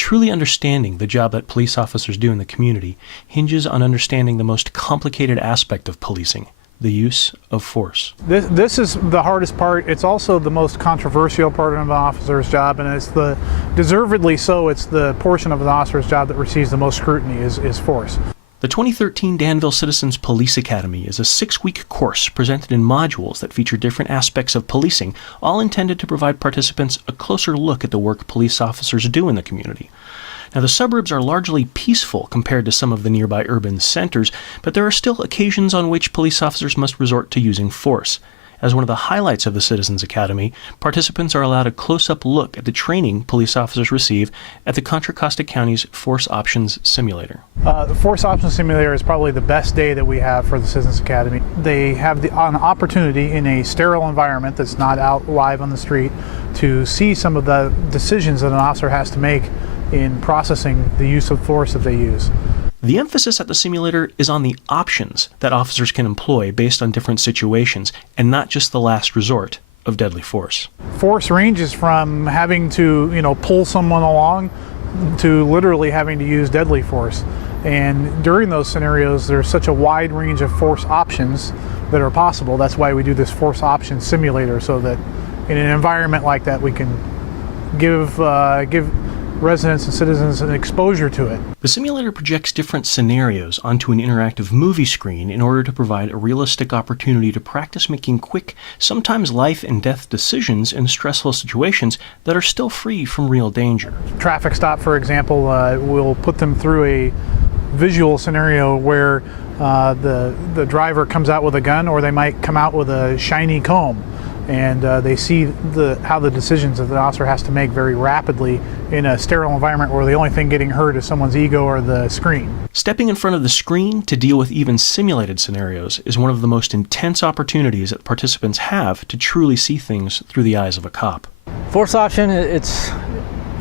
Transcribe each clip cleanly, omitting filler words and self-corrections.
Truly understanding the job that police officers do in the community hinges on understanding the most complicated aspect of policing, the use of force. This is the hardest part. It's also the most controversial part of an officer's job, and it's deservedly so, it's the portion of an officer's job that receives the most scrutiny is force. The 2013 Danville Citizens Police Academy is a 6-week course presented in modules that feature different aspects of policing, all intended to provide participants a closer look at the work police officers do in the community. Now, the suburbs are largely peaceful compared to some of the nearby urban centers, but there are still occasions on which police officers must resort to using force. As one of the highlights of the Citizens Academy, participants are allowed a close-up look at the training police officers receive at the Contra Costa County's Force Options Simulator. The Force Options Simulator is probably the best day that we have for the Citizens Academy. They have an opportunity in a sterile environment that's not out live on the street to see some of the decisions that an officer has to make in processing the use of force that they use. The emphasis at the simulator is on the options that officers can employ based on different situations, and not just the last resort of deadly force. Force ranges from having to, pull someone along to literally having to use deadly force. And during those scenarios, there's such a wide range of force options that are possible. That's why we do this force options simulator, so that in an environment like that, we can give residents and citizens an exposure to it. The simulator projects different scenarios onto an interactive movie screen in order to provide a realistic opportunity to practice making quick, sometimes life and death decisions in stressful situations that are still free from real danger. Traffic stop, for example, we'll put them through a visual scenario where the driver comes out with a gun, or they might come out with a shiny comb. And they see how the decisions that the officer has to make very rapidly in a sterile environment where the only thing getting hurt is someone's ego or the screen. Stepping in front of the screen to deal with even simulated scenarios is one of the most intense opportunities that participants have to truly see things through the eyes of a cop. Force option, it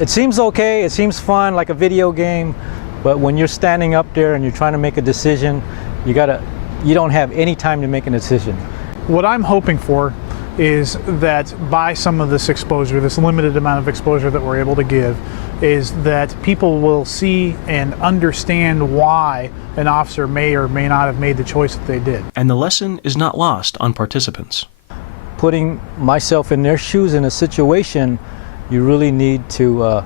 seems okay, it seems fun, like a video game, but when you're standing up there and you're trying to make a decision, you don't have any time to make a decision. What I'm hoping for is that by some of this exposure, this limited amount of exposure that we're able to give, is that people will see and understand why an officer may or may not have made the choice that they did. And the lesson is not lost on participants. Putting myself in their shoes in a situation, you really need to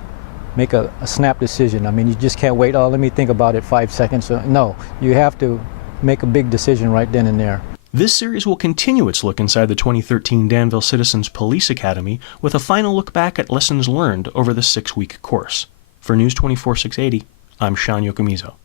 make a snap decision. I mean, you just can't wait, let me think about it 5 seconds. No, you have to make a big decision right then and there. This series will continue its look inside the 2013 Danville Citizens Police Academy with a final look back at lessons learned over the 6-week course. For News 24/680, I'm Sean Yokomizo.